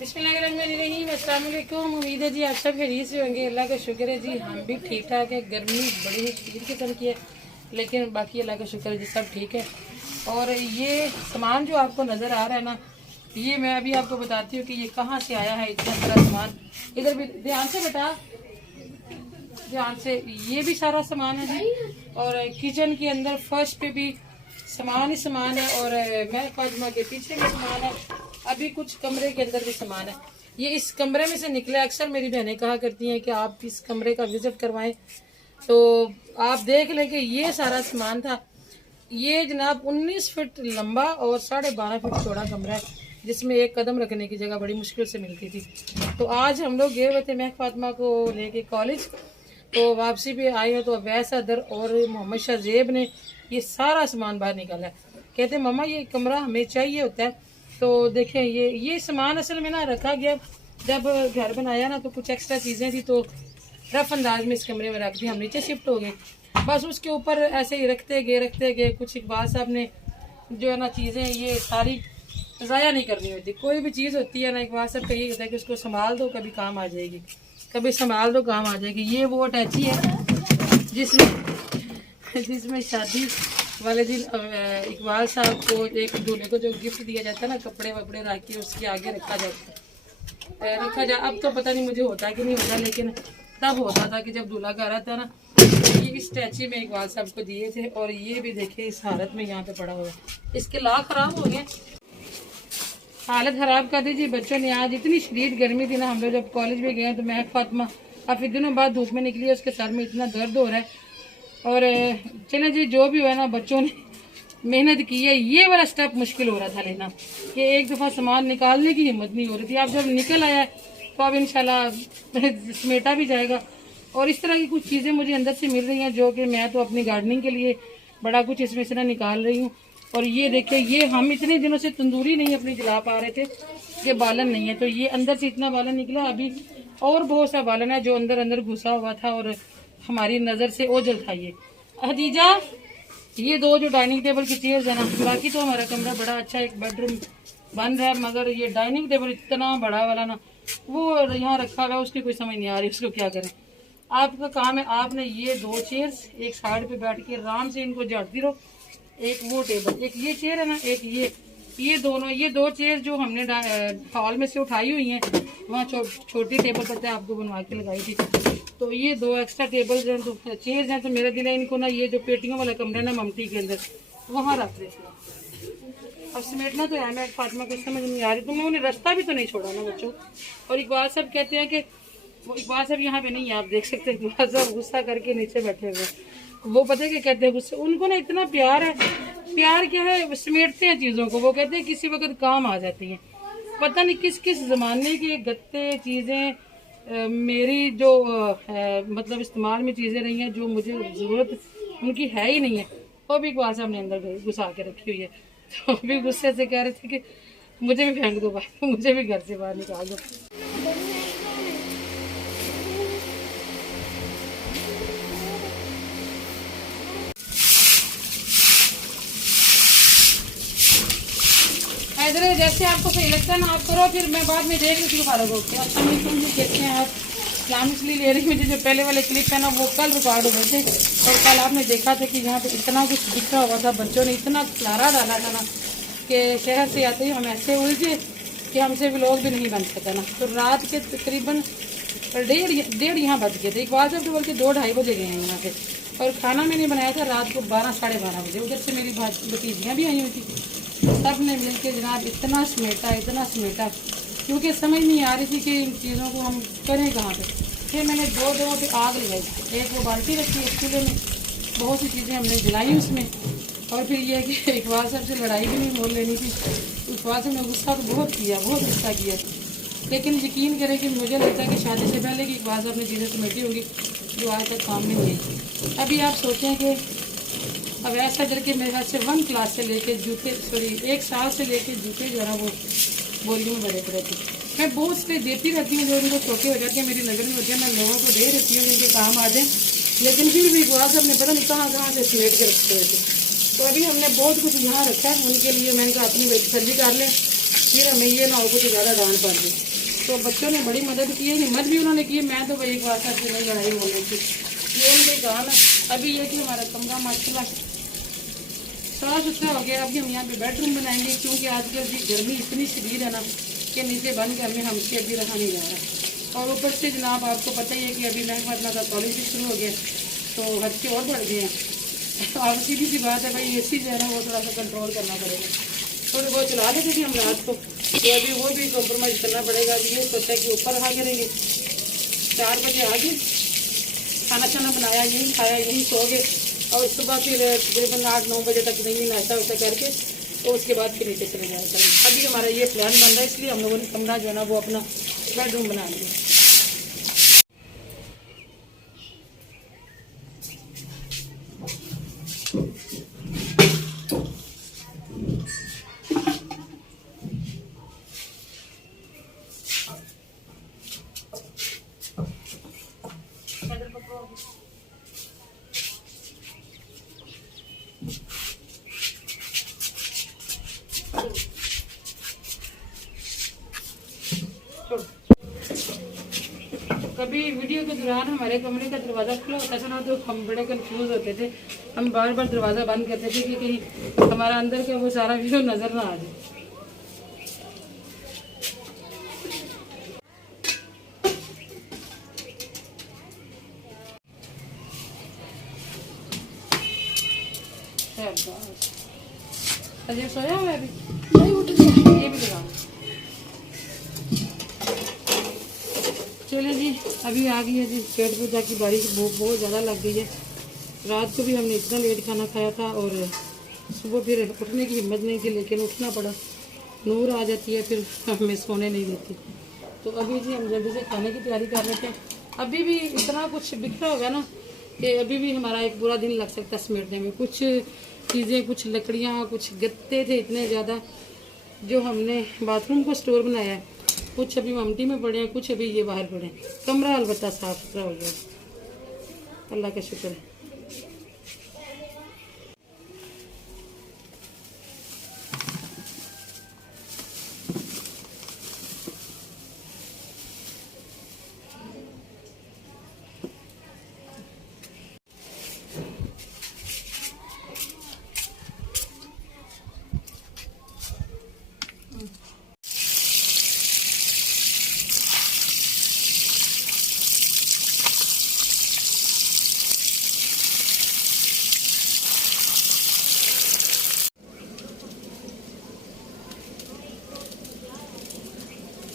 बिस्मिल्लाहिर्रहमानिर्रहीम, अस्सलाम वालेकुम। उम्मीद है जी आप सब खैरियत से होंगे। अल्लाह का शुक्र है जी, हम भी ठीक ठाक है। गर्मी बड़ी ही शदीद किस्म की है, लेकिन बाकी अल्लाह का शुक्र है जी, सब ठीक है। और ये सामान जो आपको नज़र आ रहा है ना, ये मैं अभी आपको बताती हूँ कि ये कहाँ से आया है। इतना सारा सामान, इधर भी ध्यान से बेटा, ध्यान से। ये भी सारा सामान है जी। और किचन के अंदर फर्श पे भी सामान ही सामान है। और मैं फातिमा के पीछे भी सामान है। अभी कुछ कमरे के अंदर भी सामान है। ये इस कमरे में से निकले। अक्सर मेरी बहनें कहा करती हैं कि आप इस कमरे का विजिट करवाएं, तो आप देख लें कि ये सारा सामान था। ये जनाब 19 फीट लंबा और 12.5 फीट चौड़ा कमरा है, जिसमें एक कदम रखने की जगह बड़ी मुश्किल से मिलती थी। तो आज हम लोग गए हुए थे मैं फातिमा को लेके कॉलेज, तो वापसी पे आए हो तो अवैस सदर और मोहम्मद शाहजेब ने ये सारा सामान बाहर निकाला है। कहते मम्मा ये कमरा हमें चाहिए होता है। तो देखें ये सामान असल में ना रखा गया, जब घर बनाया ना तो कुछ एक्स्ट्रा चीज़ें थी, तो रफ अंदाज में इस कमरे में रख दी। हम नीचे शिफ्ट हो गए, बस उसके ऊपर ऐसे ही रखते गए। कुछ इकबाल साहब ने जो है ना चीज़ें ये सारी ज़ाया नहीं करनी होती। कोई भी चीज़ होती है ना, इकबाल साहब का ये होता है कि उसको संभाल दो, कभी काम आ जाएगी, कभी संभाल दो काम आ जाएगी। ये वो अटैची है जिसमें शादी वाले दिन इकबाल साहब को एक दूल्हे को जो गिफ्ट दिया जाता है ना, कपड़े वपड़े रख के उसके आगे रखा जाता अब तो पता नहीं मुझे होता कि नहीं होता, लेकिन तब होता था कि जब दूल्हा घर आता ना, ये इस स्टैची में इकबाल साहब को दिए थे। और ये भी देखिए इस हालत में यहाँ पे पड़ा हुआ है। इसके लाख खराब हो गए, हालत खराब कर दी जी बच्चों ने। आज इतनी शदीद गर्मी थी ना, हम लोग जब कॉलेज में गए तो मैं फातिमा काफ़ी दिनों बाद धूप में निकली, उसके सर में इतना दर्द हो रहा है। और चले जी, जो भी हुआ ना, बच्चों ने मेहनत की है। ये वाला स्टेप मुश्किल हो रहा था लेना, कि एक दफ़ा सामान निकालने की हिम्मत नहीं हो रही थी। अब जब निकल आया तो अब इंशाल्लाह समेटा भी जाएगा। और इस तरह की कुछ चीज़ें मुझे अंदर से मिल रही हैं, जो कि मैं तो अपनी गार्डनिंग के लिए बड़ा कुछ इसमें से ना निकाल रही हूँ। और ये देखिए, ये हम इतने दिनों से तंदूरी नहीं अपनी जला पा रहे थे कि बालन नहीं है, तो ये अंदर से इतना बालन निकला। अभी और बहुत सा बालन है जो अंदर अंदर घुसा हुआ था और हमारी नज़र से ओझल था। ये हदीजा, ये दो जो डाइनिंग टेबल की चेयर्स है ना, बाकी तो हमारा कमरा बड़ा अच्छा एक बेडरूम बन रहा है, मगर ये डाइनिंग टेबल इतना बड़ा वाला ना, वो यहाँ रखा हुआ है, उसकी कोई समझ नहीं आ रही उसको क्या करें। आपका काम है, आपने ये दो चेयर्स एक साइड पे बैठ के आराम से इनको झाड़ती रहो। एक वो टेबल, एक ये चेयर है ना, एक ये दोनों, ये दो चेयर जो हमने हॉल में से उठाई हुई हैं, वहाँ छोटी टेबल पता है आपको बनवा के लगाई थी। तो ये दो एक्स्ट्रा टेबल जो तो चेयर्स हैं, तो मेरा दिल है इनको ना ये जो पेटियों वाला कमरा ना ममती के अंदर, वहाँ रख देते। अब समेटना तो है, मैं फातिमा को समझ नहीं आ रही, तो मैं उन्हें रास्ता भी तो नहीं छोड़ा ना बच्चों। और इकबाल साहब कहते हैं कि वो इकबाल साहब यहाँ पे नहीं है, आप देख सकते हैं इकबाल साहब गुस्सा करके नीचे बैठे हुए। वो पता है कि कहते हैं गुस्से, उनको ना इतना प्यार है। प्यार क्या है, समेटते हैं चीज़ों को। वो कहते हैं किसी वक्त काम आ जाती हैं। पता नहीं किस किस ज़माने के गत्ते चीज़ें मेरी जो मतलब इस्तेमाल में चीज़ें रही हैं, जो मुझे ज़रूरत उनकी है ही नहीं है, वो भी इकबाल साहब ने अंदर घुसा के रखी हुई है। तो भी गुस्से से कह रहे थे कि मुझे भी फेंक दो बाहर, मुझे भी घर से बाहर निकाल दो। इधर जैसे आपको सही लगता है ना आप करो, फिर मैं बाद में देख लेती हूँ फारग होकर। अच्छा नहीं तुम भी कहते हैं आप इस्लाम इसलिए ले रही मुझे, जो पहले वाले क्लिप है ना वो कल रिकॉर्ड हुए थे, और कल आपने देखा था कि यहाँ पे इतना कुछ बिखरा हुआ था, बच्चों ने इतना खलारा डाला था ना कि शहर से आते ही हम ऐसे उलझे कि हमसे व्लॉग भी नहीं बन सका ना। तो रात के तकरीबन 1:30 यहाँ बज गए थे। एक बार जब तो बल्कि 2-2:30 बजे गए हैं यहाँ से। और खाना मैंने बनाया था रात को 12-12:30 बजे। उधर से मेरी भतीजियाँ भी आई हुई थी, सब ने मिल के जनाब इतना समेटा, क्योंकि समझ नहीं आ रही थी कि इन चीज़ों को हम करें कहाँ पे। फिर मैंने 2 जगहों पे आग लगाई। एक वो बाल्टी रखी एक चूल्हे में, बहुत सी चीज़ें हमने जलाई उसमें। और फिर ये है कि इकबाल साहब से लड़ाई भी नहीं मोल लेनी थी। इकबाल साहब ने गुस्सा तो बहुत गुस्सा किया, लेकिन यकीन करें कि मुझे लगता है कि शादी से पहले कि इकबाल साहब ने चीज़ें समेटी होगी जो आज तक काम नहीं आई। अभी आप सोचें कि अब ऐसा करके मेरे ख्याल से 1 क्लास से लेके जूते 1 साल से लेके जूते जो है ना वो बोरियों में भरे पड़े थे। मैं बहुत से देती रहती हूँ, जो उनको छोटे हो जाते हैं मेरी नज़र में होती है, मैं लोगों को दे रहती हूँ जिनके काम आ जाए, लेकिन फिर भी इकबाल साहब ने पता नहीं कहाँ से समेट के रखते हुए थे। तो अभी हमने बहुत कुछ यहाँ रखा है उनके लिए। मैंने कहा अपनी तसल्ली कर लें, फिर हमें ये ना हो कुछ ज़्यादा डांट पड़ दी। तो बच्चों ने बड़ी मदद की है, हिम्मत भी उन्होंने की है। मैं तो भाई एक बार से नहीं लड़ाई बोल रही थी, ये उनके कहा ना। अभी ये कि हमारा कमरा माशाल्लाह साफ सुथरा हो गया। अभी हम यहाँ पे बेडरूम बनाएंगे, क्योंकि आजकल की गर्मी इतनी शदीद है ना कि नीचे बंद करने हमसे अभी रखा नहीं जा रहा। और ऊपर से जनाब आपको पता ही है कि अभी महक फातिमा का कॉलेज भी शुरू हो गया, तो खर्चे और बढ़ गए हैं। और सीधी सी बात है भाई, AC जो है ना वो थोड़ा सा कंट्रोल करना पड़ेगा। थोड़ी बहुत चला लेते थे हम रात को, तो अभी वो भी कॉम्प्रोमाइज़ करना पड़ेगा। अभी ये सोचा कि ऊपर रहा करेंगे, 4 बजे आ गए, खाना शाना बनाया, यहीं खाया, यहीं सो गए। और सुबह फिर तकरीबन 8-9 बजे तक नहीं नाश्ता वाश्ता करके तो उसके बाद फिर नीचे चले जाया करेंगे। अभी हमारा ये प्लान बन रहा है, इसलिए हम लोगों ने कमरा जो है ना वो अपना बेडरूम बना लिया। कभी वीडियो के दौरान हमारे कमरे का दरवाज़ा खुला होता था ना, तो हम बड़े कंफ्यूज होते थे। हम बार बार दरवाज़ा बंद करते थे कि कहीं हमारा अंदर का वो सारा वीडियो नज़र ना आ जाए। अजय सोया हुआ है अभी? नहीं उठ गया। ये भी लगा। चलिए जी, अभी आ गई है जी पेट पूजा की बारिश बहुत ज़्यादा लग गई है। रात को भी हमने इतना लेट खाना खाया था और सुबह फिर उठने की हिम्मत नहीं थी, लेकिन उठना पड़ा। नूर आ जाती है फिर हमें सोने नहीं देती। तो अभी जी हम जल्दी से खाने की तैयारी कर रहे थे। अभी भी इतना कुछ बिखरा होगा ना कि अभी भी हमारा एक पूरा दिन लग सकता है समेटने में। कुछ चीज़ें, कुछ लकड़ियाँ, कुछ गत्ते थे इतने ज़्यादा जो हमने बाथरूम को स्टोर बनाया है। कुछ अभी ममटी में पड़े हैं, कुछ अभी ये बाहर पड़े हैं। कमरा अलबत्ता साफ सुथरा हो गया, अल्लाह का शुक्र है।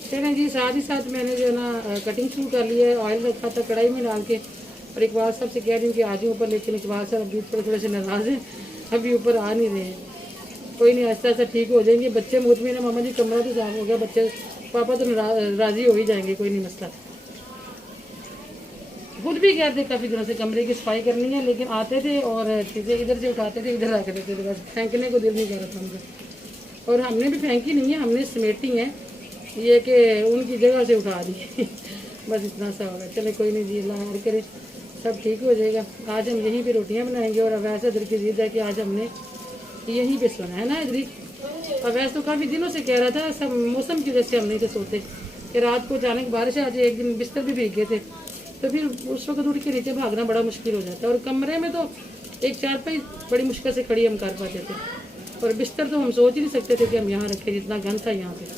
चलें जी, साथ ही साथ मैंने जो है ना कटिंग शुरू कर लिया है। ऑयल रखा था कढ़ाई में डाल के, और इकबाल साहब से कह रही हूँ कि आ जाओ ऊपर, लेकिन इकबाल साहब अभी थोड़े से नाराज़ हैं, अभी ऊपर आ नहीं रहे हैं। कोई नहीं, ऐसा ऐसा ठीक हो जाएंगे। बच्चे मुतमिन है, मामा जी कमरा तो साफ हो गया, बच्चे पापा तो राज़ी हो ही जाएंगे, कोई नहीं मसला। खुद भी कहते काफ़ी दिनों से कमरे की सफाई करनी है, लेकिन आते थे और चीज़ें इधर से उठाते थे, इधर रख देते थे, बस फेंकने को दिल नहीं कर रहा था हमको। और हमने भी फेंकी नहीं है, हमने समेटी है, ये कि उनकी जगह से उठा दी बस इतना सा होगा। चले कोई नहीं जी, अल्लाह खैर करे, सब ठीक हो जाएगा। आज हम यहीं पे रोटियां बनाएंगे, और वैसे इधर की जिद है कि आज हमने यहीं पे सोना है ना इधर। और वैसे तो काफ़ी दिनों से कह रहा था, सब मौसम की वजह से हम नहीं थे सोते कि रात को अचानक बारिश आ जाए। एक दिन बिस्तर भी भीग गए थे, तो फिर उस वक्त उठ के नीचे भागना बड़ा मुश्किल हो जाता है। और कमरे में तो एक चारपाई बड़ी मुश्किल से खड़ी हम कर पाते थे, और बिस्तर तो हम सोच ही नहीं सकते थे कि हम यहाँ रखें, जितना गंद था यहाँ पे।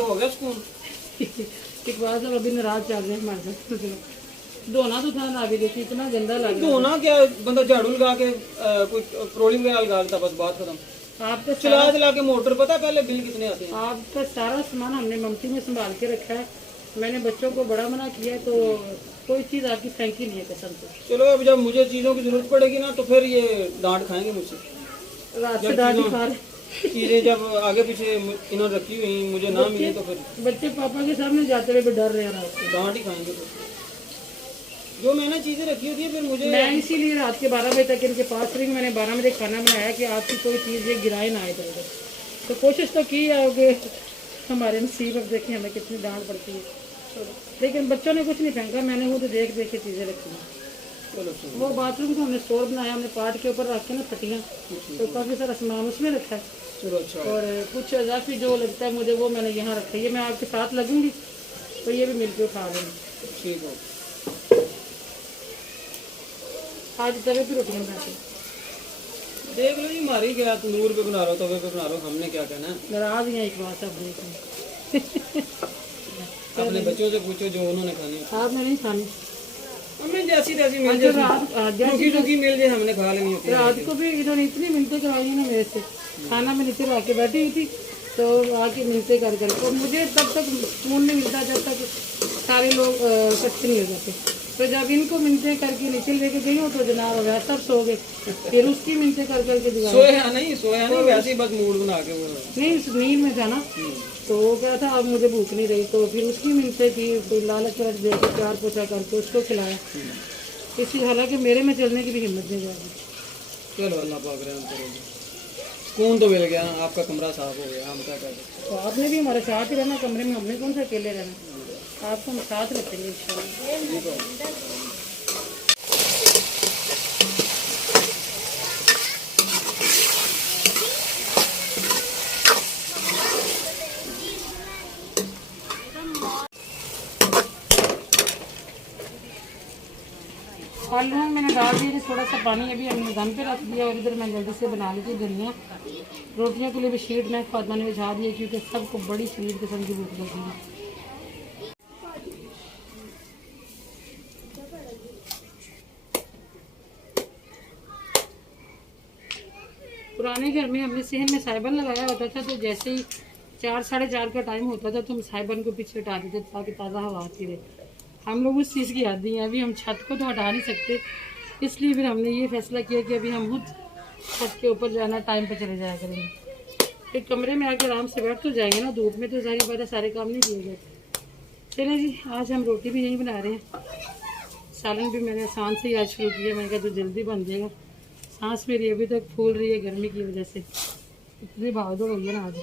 हो गया स्कूल इकबाल साहब अभी नाराज चल रहे हैं हमारे साथ। धोना तो था ना, अभी देखिए इतना गंदा लग रहा है। धोना क्या, बंदा झाड़ू लगा के कोई ट्रोलिंग वगैरह लगा लेता, बस बात खत्म। आपका चला के मोटर, पता है पहले बिल कितने आते हैं। आपका सारा सामान हमने ममटी में संभाल के रखा है। मैंने बच्चों को बड़ा मना किया है, तो कोई चीज़ आपकी फेंकी नहीं है कसम से। चलो अब जब मुझे चीज़ों की जरूरत पड़ेगी ना, तो फिर ये डांट खाएंगे मुझसे। रात से डांट ही खा रहे। चीज़ें जब आगे पीछे इन्होंने रखी हुई मुझे ना मिले, तो फिर बच्चे पापा के सामने जाते हुए डर रहे हैं, रात को डांट ही खाएंगे। तो जो मैंने चीज़ें रखी होती है फिर मुझे, मैं इसीलिए रात के 12 बजे तक इनके पास रही। मैंने 12 बजे खाना बनाया कि आपकी कोई चीज़ ये गिराए ना आए इधर। तो कोशिश तो की है कि हमारे नसीब, अब देखें हमें कितनी डांट पड़ती है। लेकिन बच्चों ने कुछ नहीं फेंका, मैंने वो तो देख देख के चीज़ें रखी हैं। चलो चलो। वो बाथरूम को हमने स्टोर बनाया, हमने पार्ट के ऊपर रख के ना फटियाँ, तो काफ़ी सारा सामान उसमें रखा है। चलो अच्छा। और कुछ इजाफी जो लगता है मुझे वो मैंने यहाँ रखा है। ये मैं आपके साथ लगूंगी तो ये भी मिलके उठा लेंगे। ठीक हो। आज तवे पे रोटियाँ बनाते हैं। देख लो जी, हमारी क्या, तंदूर पे बना रहे हो, तवे पे बना रहे हो, हमने क्या कहना है। नाराज हैं एक बात आप देख लें। अपने बच्चों से पूछो जो उन्होंने खानी है। आपने नहीं खानी, हमें जैसी तैसी मिल अच्छा जाए, रात रुकी रुकी मिल जाए, हमने खा लेनी होती है। रात को भी इन्होंने इतनी मिनटें करवाई ना मेरे से। खाना मैं नीचे ला के बैठी हुई थी तो आके मिलते कर तो मुझे तब तक सुकून नहीं मिलता जब तक सारे लोग इकट्ठे नहीं हो जाते। तो जब इनको मिलते करके नीचे लेके गई हूँ तो जनाब वैसे सब सो गए, फिर उसकी मिलते कर करके दिखाई। सोया नहीं वैसे ही बस मूड बना के वो। नहीं नींद में था ना, तो वो क्या था अब मुझे भूख नहीं रही, तो फिर उसकी मिलते की कोई लालच वालच दे के प्यार पोछा करके उसको खिलाया। इसी हालांकि मेरे में चलने की भी हिम्मत नहीं जाती। चलो अल्लाह पाक रहम करेगा। सुकून तो मिल गया, आपका कमरा साफ हो गया, हम क्या कर सकते। तो आपने भी हमारे साथ ही रहना कमरे में, हमने कौन सा अकेले रहना, आपको हम साथ रखेंगे इंशाल्लाह। आलू में मैंने डाल दिया थोड़ा सा पानी, अभी हमने दम पे रख दिया। और इधर मैं जल्दी से बना ली थी धनिया। रोटियों के लिए भी शीट मैं फातिमा ने बिछा दी है क्योंकि सबको बड़ी शरीर किस्म की भूख लगी है। पुराने घर में हमने सहन में साइबन लगाया होता था, तो जैसे ही 4 साढ़े 4 का टाइम होता था तो हम साइबन को पीछे हटा देते ताकि ताज़ा हवा आती रहे। हम लोग उस चीज़ की आदी हैं। अभी हम छत को तो हटा नहीं सकते, इसलिए फिर हमने ये फैसला किया कि अभी हम खुद छत के ऊपर जाना टाइम पे चले जाया करेंगे। फिर कमरे में आके आराम से बैठ तो जाएंगे ना, धूप में तो सारी बातें सारे काम नहीं किए जाते। चलें जी, आज हम रोटी भी यहीं बना रहे हैं। सालन भी मैंने आसान से ही आज शुरू किया, मैंने कहा तो जल्दी बन जाएगा। सांस मेरी अभी तक फूल रही है गर्मी की वजह से, इतनी भागदौड़ हुई है ना आज।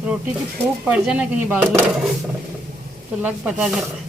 रोटी की फूंक पड़ जाए ना कहीं बाजू में तो लग पता जाता है।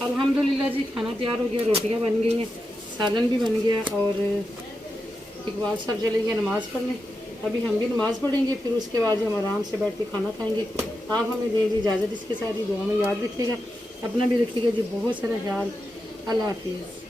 अल्हम्दुलिल्लाह जी, खाना तैयार हो गया, रोटियां बन गई हैं, सालन भी बन गया और इकबाल साहब चलेंगे नमाज़ पढ़ने। अभी हम भी नमाज़ पढ़ेंगे, फिर उसके बाद हम आराम से बैठ के खाना खाएंगे। आप हमें दे दी इजाज़त, इसके साथ ही दुआ में याद रखिएगा, अपना भी रखिएगा जी, बहुत सारा ख्याल। अल्लाह हाफिज़।